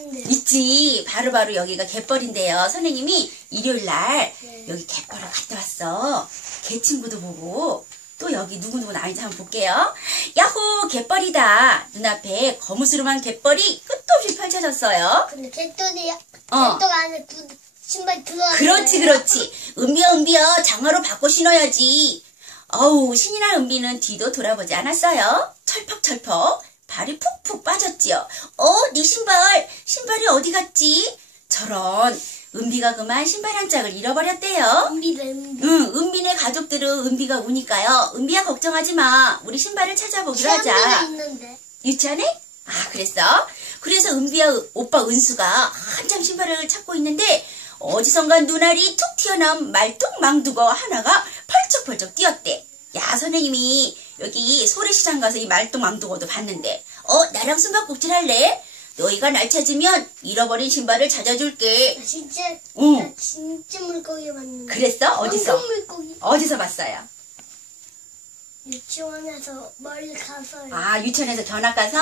있는데. 있지. 바로 바로 여기가 갯벌인데요. 선생님이 일요일 날 네. 여기 갯벌을 갔다 왔어. 개 친구도 보고 또 여기 누구누구 나있는지 한번 볼게요. 야호 갯벌이다. 눈앞에 거무스름한 갯벌이 끝도 없이 펼쳐졌어요. 근데 개똥이 어. 개똥 안에 구, 신발 들어가. 그렇지 그렇지. 은비야 은비야 장화로 바꿔 신어야지. 어우 신이 난 은비는 뒤도 돌아보지 않았어요. 철퍽철퍽 발이 푹푹 빠졌지요. 어? 네 신발 신발이 어디 갔지? 저런 은비가 그만 신발 한 짝을 잃어버렸대요. 은비다 은비. 응, 은비네 가족들은 은비가 우니까요. 은비야 걱정하지 마. 우리 신발을 찾아보기로 하자. 있는데. 유치원에? 아, 그랬어? 그래서 은비야 은- 오빠 은수가 한참 신발을 찾고 있는데 어디선가 눈알이 툭 튀어나온 말뚝망두거 하나가 펄쩍펄쩍 뛰었대. 야, 선생님이 여기 소래시장 가서 이 말뚝망두거도 봤는데 어, 나랑 숨바꼭질 할래? 너희가 날 찾으면 잃어버린 신발을 찾아줄게. 나 진짜 응. 나 진짜 물고기 봤는데. 그랬어? 어디서? 물고기. 어디서 봤어요? 유치원에서 멀리 가서요. 아, 유치원에서 견학 가서?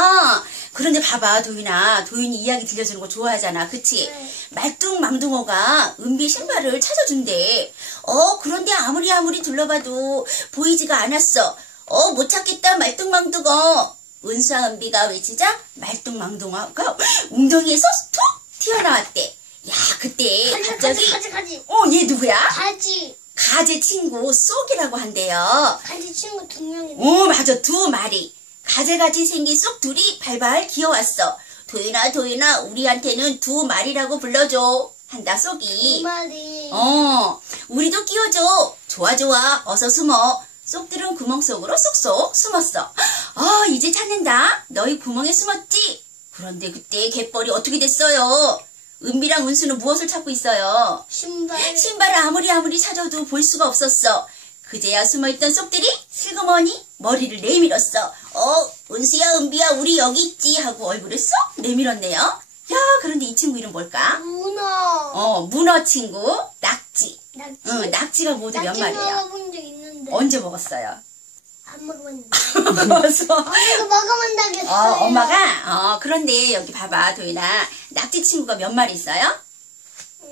그런데 봐봐, 도윤아. 도윤이 이야기 들려주는 거 좋아하잖아. 그치? 네. 말뚱망둥어가 은비 신발을 찾아준대. 어, 그런데 아무리 아무리 둘러봐도 보이지가 않았어. 어, 못 찾겠다, 말뚱망둥어. 은수와 은비가 외치자 말뚱망둥어가 웅덩이에서 툭 튀어나왔대. 야, 그때 가지 갑자기, 가지 가지 어, 얘 누구야? 가지 가재 친구 쏙이라고 한대요. 가지 친구 두 명인데. 오, 맞아. 두 마리. 가재같이 생긴 쏙 둘이 발발 기어왔어. 도윤아, 도윤아, 우리한테는 두 마리라고 불러줘. 한다, 두 쏙이. 마리. 어, 우리도 끼워줘. 좋아, 좋아. 어서 숨어. 쏙들은 구멍 속으로 쏙쏙 숨었어. 아, 이제 찾는다. 너희 구멍에 숨었지? 그런데 그때 갯벌이 어떻게 됐어요? 은비랑 은수는 무엇을 찾고 있어요? 신발. 신발을 아무리 아무리 찾아도 볼 수가 없었어. 그제야 숨어있던 쏙들이 슬그머니 머리를 내밀었어. 어, 은수야, 은비야, 우리 여기 있지 하고 얼굴을 쏙 내밀었네요. 야, 그런데 이 친구 이름 뭘까? 문어. 어, 문어 친구, 낙지. 낙지. 응, 낙지가 모두 몇 낙지 마리예요? 먹어본 적 있는데. 언제 먹었어요? 안 먹어봤는데. 먹었어. 이거 먹어본다겠어요. 어, 엄마가? 어, 그런데 여기 봐봐, 도윤아. 낙지 친구가 몇 마리 있어요? 음,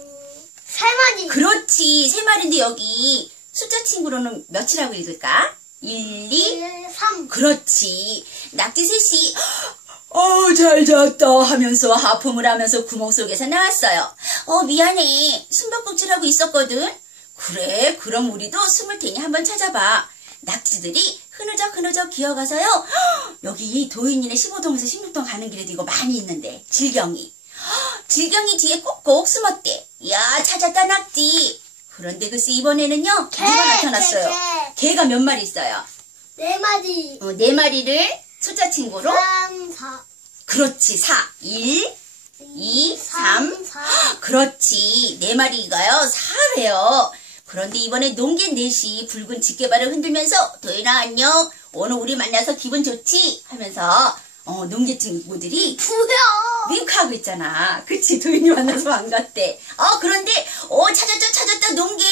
세 마리. 그렇지, 세 마리인데 여기 숫자 친구로는 몇이라고 읽을까? 1, 2, 3. 그렇지. 낙지 셋이 어, 잘 잤다 하면서 하품을 하면서 구멍 속에서 나왔어요. 어, 미안해. 숨바꼭질하고 있었거든. 그래, 그럼 우리도 숨을 테니 한번 찾아봐. 낙지들이 흐느적 흐느적 기어가서요. 헉, 여기 도인이네 15동에서 16동 가는 길에도 이거 많이 있는데. 질경이. 헉, 질경이 뒤에 꼭꼭 숨었대. 야, 찾았다 낙지. 그런데 글쎄 이번에는요. 개, 누가 나타났어요. 개, 개 가 몇 마리 있어요? 네 마리. 어, 네 마리를 숫자 친구로 3, 4. 그렇지 4 1 2 3 4. 그렇지 네 마리가요 4회요 그런데 이번에 농개 넷이 붉은 집게발을 흔들면서 도연아 안녕 오늘 우리 만나서 기분 좋지 하면서 어 농개 친구들이 뭐야? 윙크하고 있잖아 그치 도연이 만나서 반갑대 어 그런데 어 찾았다 찾았다 농개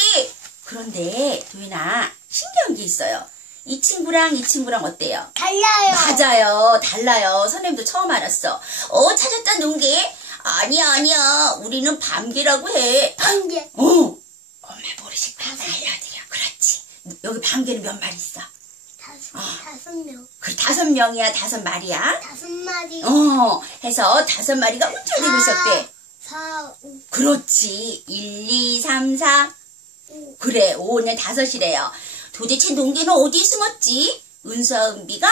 그런데 도연아 신기한 게 있어요 이 친구랑 이 친구랑 어때요? 달라요. 맞아요. 달라요. 선생님도 처음 알았어. 어, 찾았다, 농개? 아니야, 아니야. 우리는 밤개라고 해. 한 개. 어, 모르실 거야. 알려드려. 그렇지. 여기 밤개는 몇 마리 있어? 다섯, 아. 다섯 명. 그 다섯 명이야, 다섯 마리야. 다섯 마리. 어, 해서 다섯 마리가 움찔대고 있었대. 4, 5, 그렇지. 1, 2, 3, 4. 5. 그래, 오늘 다섯이래요. 도대체 농개는 어디에 숨었지? 은수와 은비가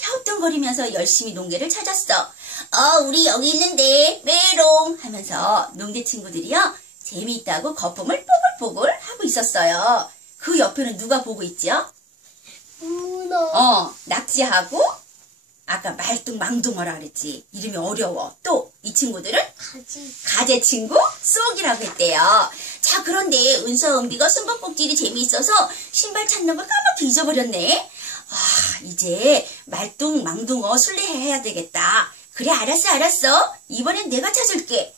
갸우뚱거리면서 열심히 농개를 찾았어. 어, 우리 여기 있는데, 메롱! 하면서 농개 친구들이요, 재미있다고 거품을 뽀 글뽀글 하고 있었어요. 그 옆에는 누가 보고 있죠? 문어. 어, 낙지하고, 아까 말뚱망둥어라 그랬지. 이름이 어려워. 또, 이 친구들은 가지. 가재 친구 쏙이라고 했대요. 자 그런데 은서 은비가 숨바꼭질이 재미있어서 신발 찾는 걸 까맣게 잊어버렸네. 아 이제 말뚱 망둥어 술래해야 되겠다. 그래 알았어 알았어. 이번엔 내가 찾을게.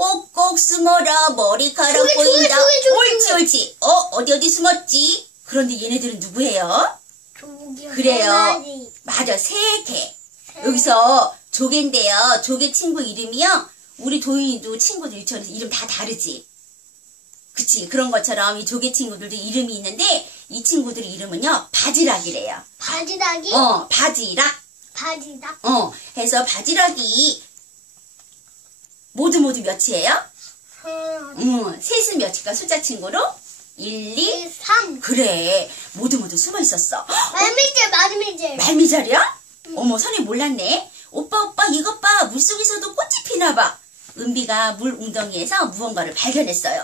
꼭꼭 숨어라 머리카락 저기, 보인다. 저기, 저기. 옳지 옳지. 어 어디 어디 숨었지? 그런데 얘네들은 누구예요? 그래요. 맞아 세 개. 세 여기서 조개인데요. 조개 친구 이름이요. 우리 도인이도 친구들 유치원에서 이름 다 다르지. 그치. 그런 것처럼 이 조개 친구들도 이름이 있는데 이 친구들 이름은요, 바지락이래요. 바지락이? 어, 바지락. 바지락? 어, 해서 바지락이 모두 모두 몇이에요? 음, 셋은 몇일까? 숫자 친구로? 1, 2, 둘, 삼. 그래. 모두 모두 숨어 있었어. 말미질, 말미질. 말미잘이야? 어머, 선이 몰랐네. 오빠, 오빠, 이것 봐. 물속에서도 꽃이 피나 봐. 은비가 물 웅덩이에서 무언가를 발견했어요.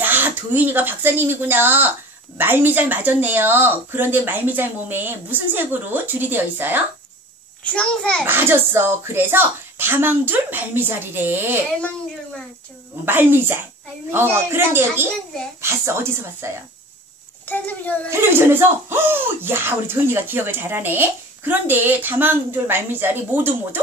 야, 도윤이가 박사님이구나. 말미잘 맞았네요. 그런데 말미잘 몸에 무슨 색으로 줄이 되어 있어요? 주황색. 맞았어. 그래서 다망줄 말미잘이래. 갈망줄 맞죠. 말미잘. 말미질. 어, 그런데 나 여기 봤는데. 봤어. 어디서 봤어요? 텔레비전에. 텔레비전에서? 어, 야, 우리 도윤이가 기억을 잘하네. 그런데 다망줄 말미잘이 모두 모두?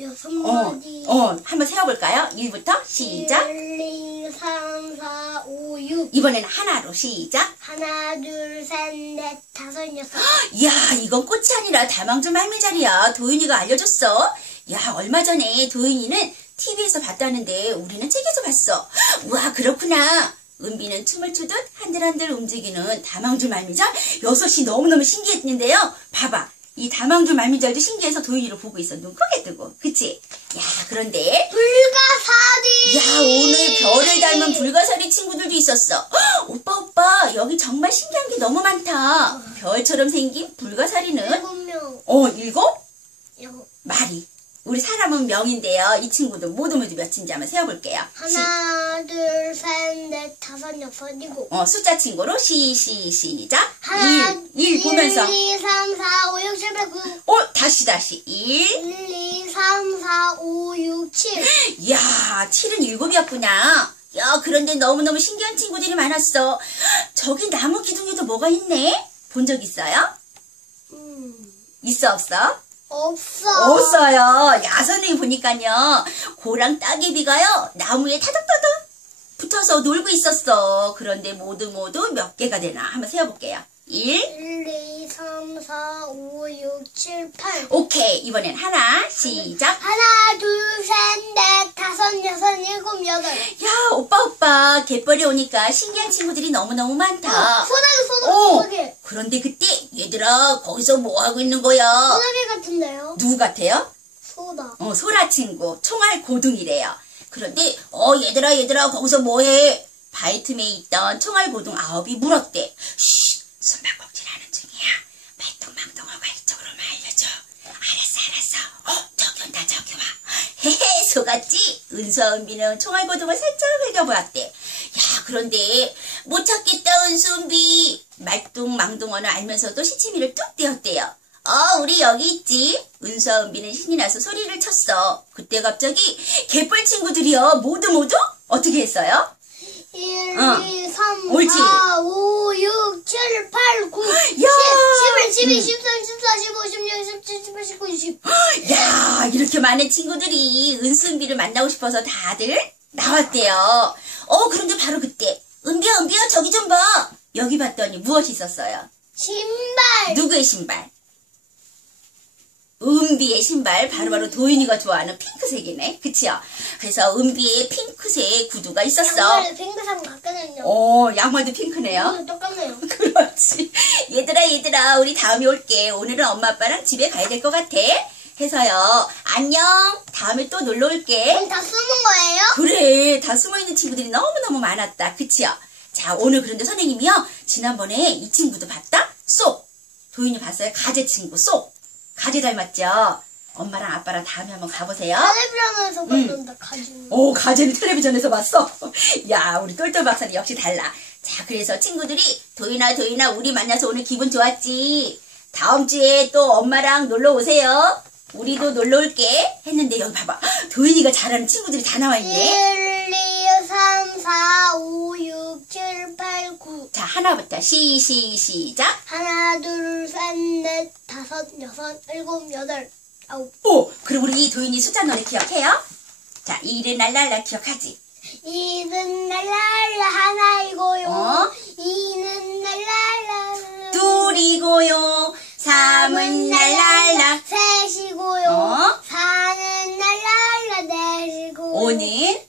여섯 어, 마디. 어, 한번 세어볼까요? 1부터 시작. 1, 2, 3, 4, 5, 6. 이번에는 하나로 시작. 하나, 둘, 셋, 넷, 다섯, 여섯. 이야, 이건 꽃이 아니라 다망줄 말미잘이야. 도윤이가 알려줬어. 야, 얼마 전에 도윤이는 TV에서 봤다는데 우리는 책에서 봤어. 우와, 그렇구나. 은비는 춤을 추듯 한들한들 움직이는 다망줄 말미잘. 여섯이 너무너무 신기했는데요. 봐봐. 이 다망줄 말미잘도 신기해서 도윤이를 보고 있어. 눈 크게 뜨고. 그치? 야, 그런데 불가사리. 야, 오늘 별을 닮은 불가사리 친구들도 있었어. 헉, 오빠, 오빠, 여기 정말 신기한 게 너무 많다. 별처럼 생긴 불가사리는, 일곱 명. 어, 일곱? 일곱. 마리. 우리 사람은 명인데요. 이 친구들 모두 모두 몇인지 한번 세어볼게요. 시- 하나, 둘, 셋, 넷, 다섯, 여섯, 일곱. 어, 숫자 친구로 시, 시, 시작. 하나, 1, 1 보면서. 1, 2, 3, 4, 5, 6, 7, 8, 9. 어, 다시, 다시. 1. 1, 2, 3, 4, 5, 6, 7. 이야, 7은 일곱이었구나. 야, 그런데 너무너무 신기한 친구들이 많았어. 저기 나무 기둥에도 뭐가 있네? 본 적 있어요? 음, 있어, 없어? 없어. 없어요. 야선이 보니까요. 고랑 따개비가요. 나무에 타닥타닥 붙어서 놀고 있었어. 그런데 모두 모두 몇 개가 되나? 한번 세어볼게요. 1. 1, 2, 3, 4, 5, 6, 7, 8. 오케이. 이번엔 하나. 시작. 하나, 둘, 셋, 넷, 다섯, 여섯, 일곱, 여덟. 야, 오빠, 오빠. 갯벌에 오니까 신기한 친구들이 너무너무 많다. 소나기, 소나기, 어. 소나기. 그런데 그때, 얘들아, 거기서 뭐 하고 있는 거야? 소나기 같은데요? 누구 같아요? 소다. 어, 소라 친구, 총알 고둥이래요. 그런데, 어, 얘들아, 얘들아, 거기서 뭐해? 바이틈에 있던 총알 고둥 아홉이 물었대. 쉬, 숨바꼭질 하는 중이야. 말똥망똥하고 이쪽으로만 알려줘. 알았어, 알았어. 어, 저기 온다, 저기 와. 헤헤, 속았지? 은수와 은비는 총알 고둥을 살짝 흘겨보았대. 야, 그런데, 못 찾겠다, 은수, 은비. 말똥망둥어는 알면서도 시치미를 뚝 떼었대요. 어, 우리 여기 있지? 은수와 은비는 신이 나서 소리를 쳤어. 그때 갑자기 개뿔 친구들이요. 모두 모두 어떻게 했어요? 1, 어. 2, 3, 옳지. 4, 5, 6, 7, 8, 9, 10, 야! 11, 12, 13, 14, 15, 16, 17, 18, 19, 20. 야, 이렇게 많은 친구들이 은수 은비를 만나고 싶어서 다들 나왔대요. 어, 그런데 바로 그때 은비야, 은비야, 저기 좀 봐. 여기 봤더니 무엇이 있었어요? 신발. 누구의 신발? 은비의 신발, 바로 바로 도윤이가 좋아하는 핑크색이네. 그치요? 그래서 은비의 핑크색 구두가 있었어. 양말에 핑크색 같거든요. 어, 양말도 핑크네요. 똑같네요. 그렇지. 얘들아, 얘들아, 우리 다음에 올게. 오늘은 엄마, 아빠랑 집에 가야 될 것 같아. 해서요. 안녕. 다음에 또 놀러 올게. 다 숨은 거예요? 그래. 다 숨어있는 친구들이 너무너무 많았다. 그치요? 자, 오늘 그런데 선생님이요. 지난번에 이 친구도 봤다? 쏙. 도윤이 봤어요? 가재 친구, 쏙. 가재 닮았죠? 엄마랑 아빠랑 다음에 한번 가보세요. 텔레비전에서 음. 봤는데 가지고. 오, 가재는 텔레비전에서 봤어? 야, 우리 똘똘 박사는 역시 달라. 자, 그래서 친구들이 도인아, 도인아, 우리 만나서 오늘 기분 좋았지? 다음 주에 또 엄마랑 놀러 오세요. 우리도 놀러 올게. 했는데 여기 봐봐. 도인이가 잘하는 친구들이 다 나와 있네. 1, 2, 3, 4, 5, 6, 7, 8, 9. 자, 하나부터 시, 시, 시작. 하나, 둘, 셋, 넷, 다섯, 여섯, 일곱, 여덟, 아홉. 오, 그럼 우리 이 도인이 숫자 노래 기억해요? 자, 일은 날랄라 기억하지? 이는 날랄라 하나이고요. 어? 이는 날랄라 둘이고요. 삼은 날랄라. 셋이고요. 어? 사는 날랄라 육. 오는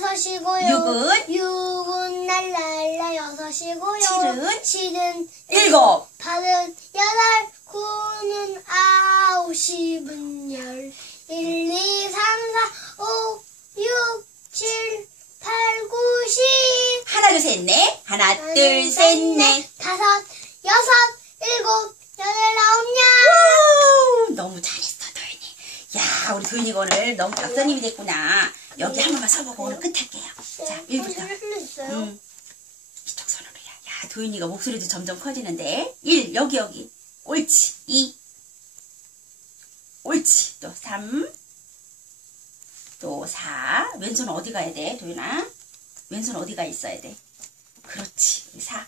다섯이고요. 육은? 육은 날랄라 여섯이고요. 칠은? 칠은 일곱 팔은 여덟. 구는 아홉. 십은 열. 일, 이, 삼, 사, 오, 육, 칠, 팔, 구, 십. 하나 둘 셋 넷 하나 둘셋넷 다섯, 여섯, 일곱, 여덟, 아홉, 열. 우, 너무 잘했어 도윤이 야 우리 도윤이가 오늘 너무 박사님이 됐구나 여기 한 번만 서보고 오늘 끝할게요 자 네, 1부터 소리를 흘렸어요. 음. 이쪽 손으로 야. 야, 도윤이가 목소리도 점점 커지는데. 1, 여기, 여기. 옳지. 2. 옳지. 또 3. 또 4. 왼손 어디 가야 돼, 도윤아? 왼손 어디가 있어야 돼? 그렇지. 4.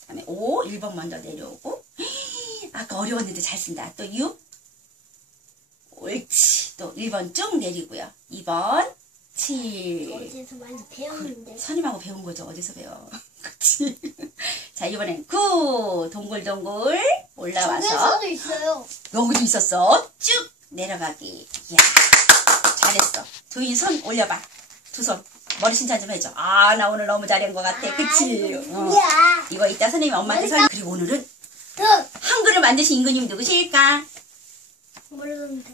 그 다음에 5. 1번 먼저 내려오고. 아까 어려웠는데 잘 쓴다. 또 6. 옳지. 또 1번 쭉 내리고요. 2번. 7. 어디서 많이 배웠는데. 선임하고 배운 거죠. 어디서 배워. 그치? 자, 이번엔 구. 동글동글 올라와서. 중에서도 있어요. 여기도 있었어. 쭉 내려가기. 이야, 잘했어. 도인이 손 올려봐. 두 손. 머리 칭찬 좀 해줘. 아, 나 오늘 너무 잘한 것 같아. 그치? 어. 야, 이거 이따 선생님이 엄마한테 설 그리고 오늘은 그 한글을 만드신 임금님이 누구실까? 모르는데.